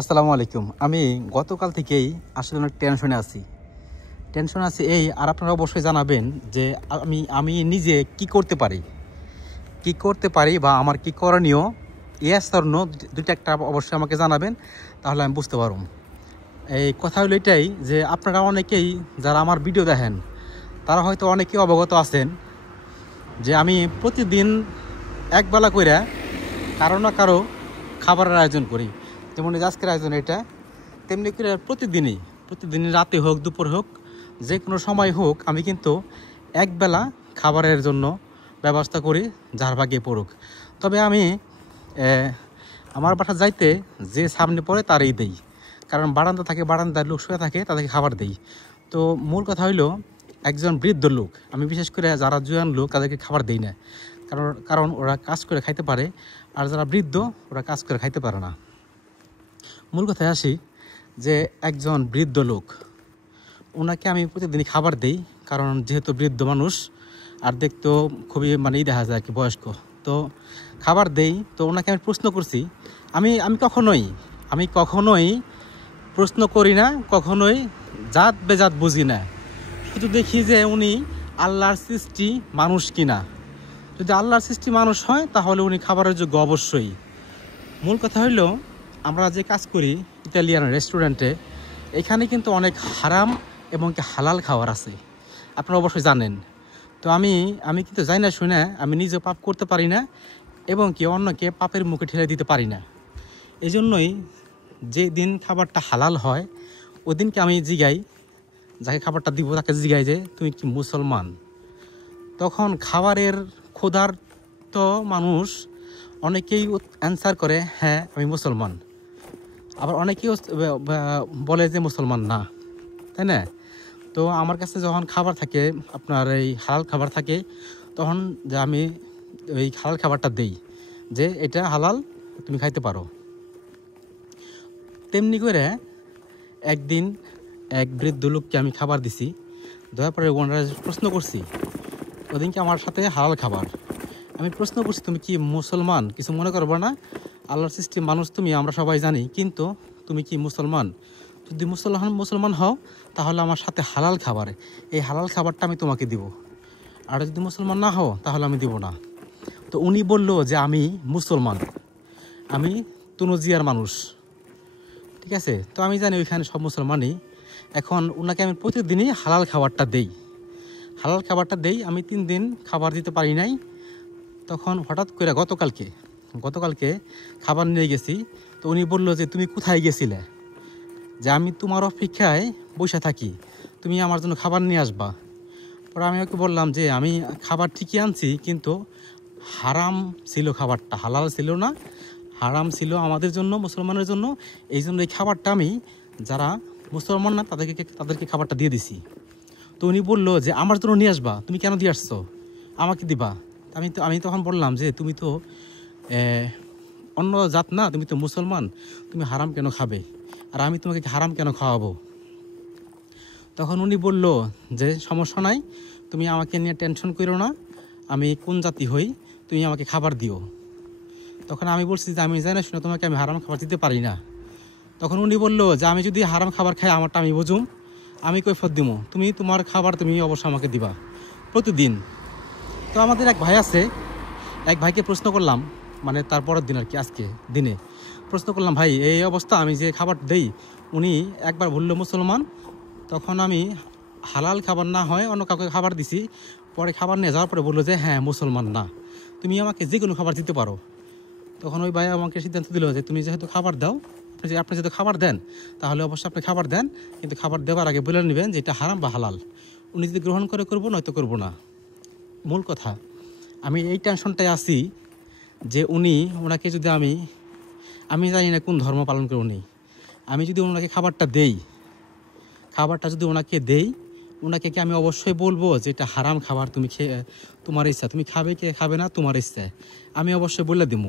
আসসালামু আলাইকুম। আমি গতকাল থেকেই আসলে অনেক টেনশনে আছি। এই আর আপনারা অবশ্যই জানাবেন যে আমি নিজে কি করতে পারি বা আমার কি করণীয়। ইয়েস অর নো দুইটা একটা অবশ্যই আমাকে জানাবেন, তাহলে আমি বুঝতে পারব। এই কথা হলো এটাই যে আপনারা অনেকেই যারা আমার ভিডিও দেখেন তারা হয়তো অনেকেই অবগত আছেন যে আমি প্রতিদিন একবেলা কইরা কারো না কারো খাবারের আয়োজন করি। যেমন আজকের আয়োজন এটা, তেমনি করে প্রতিদিনই রাতে হোক দুপুর হোক যে কোনো সময় হোক আমি কিন্তু একবেলা খাবারের জন্য ব্যবস্থা করি, যার ভাগে পড়ুক। তবে আমি আমার বাসা যাইতে যে সামনে পড়ে তারই দেই, কারণ বারান্দার লোক শুয়ে থাকে তাদেরকে খাবার দেই। তো মূল কথা হইলো একজন বৃদ্ধ লোক, আমি বিশেষ করে যারা জুয়ান লোক তাদেরকে খাবার দেই না, কারণ ওরা কাজ করে খাইতে পারে, আর যারা বৃদ্ধ ওরা কাজ করে খাইতে পারে না। মূল কথায় আসি যে একজন বৃদ্ধ লোক, ওনাকে আমি প্রতিদিনই খাবার দেই, কারণ যেহেতু বৃদ্ধ মানুষ আর দেখতেও খুবই দেখা যায় আর কি বয়স্ক, তো খাবার দেই। তো ওনাকে আমি প্রশ্ন করছি, আমি কখনোই প্রশ্ন করি না, কখনোই জাত বেজাত বুঝি না, শুধু দেখি যে উনি আল্লাহর সৃষ্টি মানুষ কিনা। যদি আল্লাহর সৃষ্টি মানুষ হয় তাহলে উনি খাবারের যোগ্য অবশ্যই। মূল কথা হইলো আমরা যে কাজ করি ইতালিয়ান রেস্টুরেন্টে, এখানে কিন্তু অনেক হারাম এবং কি হালাল খাবার আছে, আপনারা অবশ্যই জানেন। তো আমি কিন্তু যাই না শুনে আমি নিজে পাপ করতে পারি না এবং কি অন্যকে পাপের মুখে ঠেলে দিতে পারি না। এই জন্যই যে দিন খাবারটা হালাল হয় ওই দিনকে আমি জিগাই, যাকে খাবারটা দিব তাকে জিগাই যে তুমি কি মুসলমান। তখন খাবারের ক্ষুধার্ত মানুষ অনেকেই অ্যান্সার করে হ্যাঁ আমি মুসলমান, আবার অনেকেই বলে যে মুসলমান না, তাই না? তো আমার কাছে যখন খাবার থাকে, আপনার এই হালাল খাবার থাকে, তখন যে আমি ওই হালাল খাবারটা দেই যে এটা হালাল, তুমি খাইতে পারো। তেমনি করে একদিন এক বৃদ্ধ লোককে আমি খাবার দিছি, দেওয়ার পরে ওনারা প্রশ্ন করছি, ওদিনকে আমার সাথে হালাল খাবার, আমি প্রশ্ন করছি তুমি কি মুসলমান, কিছু মনে করবো না, আল্লাহর সৃষ্টি মানুষ তুমি, আমরা সবাই জানি, কিন্তু তুমি কি মুসলমান? যদি মুসলমান হও তাহলে আমার সাথে হালাল খাবার, এই হালাল খাবারটা আমি তোমাকে দিব, আর যদি মুসলমান না হও তাহলে আমি দিব না। তো উনি বলল যে আমি মুসলমান, আমি তুনুজিয়ার মানুষ, ঠিক আছে। তো আমি জানি ওইখানে সব মুসলমানই। এখন ওনাকে আমি প্রতিদিনই হালাল খাবারটা দেই, আমি 3 দিন খাবার দিতে পারি নাই। তখন হঠাৎ করে গতকালকে খাবার নিয়ে গেছি, তো উনি বললো যে তুমি কোথায় গেছিলে, যে আমি তোমার অপেক্ষায় বসে থাকি, তুমি আমার জন্য খাবার নিয়ে আসবা। পরে আমি ওকে বললাম যে আমি খাবার ঠিকই আনছি, কিন্তু হারাম ছিল খাবারটা, হালাল ছিল না, হারাম ছিল আমাদের জন্য, মুসলমানের জন্য। এই জন্য এই খাবারটা আমি যারা মুসলমান না তাদেরকে খাবারটা দিয়ে দিছি। তো উনি বললো যে আমার জন্য নিয়ে আসবা, তুমি কেন দিয়ে আসছো, আমাকে দিবা। আমি তখন বললাম যে তুমি তো অন্য জাত না, তুমি তো মুসলমান, তুমি হারাম কেন খাবে, আর আমি তোমাকে হারাম কেন খাওয়াবো? তখন উনি বলল যে সমস্যা নাই, তুমি আমাকে নিয়ে টেনশন করো না, আমি কোন জাতি হই, তুমি আমাকে খাবার দিও। তখন আমি বলছি যে আমি জানি না শুনে তোমাকে আমি হারাম খাবার দিতে পারি না। তখন উনি বলল যে আমি যদি হারাম খাবার খাই আমারটা আমি বুঝুম, আমি কৈফিয়ত দিমু, তুমি তোমার খাবার তুমি অবশ্যই আমাকে দিবা প্রতিদিন। তো আমাদের এক ভাই আছে, এক ভাইকে প্রশ্ন করলাম, তারপরের দিন আর কি, আজকে দিনে প্রশ্ন করলাম, ভাই এই অবস্থা, আমি যে খাবার দেই উনি একবার বলল মুসলমান, তখন আমি হালাল খাবার না হয় অন্য কাউকে খাবার দিছি, পরে খাবার নিয়ে যাওয়ার পরে বললো যে হ্যাঁ মুসলমান না, তুমি আমাকে যে কোনো খাবার দিতে পারো। তখন ওই ভাই আমাকে সিদ্ধান্ত দিল যে তুমি যেহেতু খাবার দাও, আপনি যেহেতু খাবার দেন তাহলে অবশ্যই আপনি খাবার দেন, কিন্তু খাবার দেওয়ার আগে বলে নেবেন যে এটা হারাম বা হালাল। উনি যদি গ্রহণ করে করবো, নয়তো করবো না। মূল কথা আমি এই টেনশনটায় আছি যে ওনাকে যদি আমি জানি না কোন ধর্ম পালন করে উনি, আমি যদি ওনাকে খাবারটা যদি ওনাকে দেই, ওনাকে কি আমি অবশ্যই বলবো যে এটা হারাম খাবার, তুমি তোমার ইচ্ছা, তুমি খাবে কে খাবে না তোমার ইচ্ছা, আমি অবশ্যই বলে দিব।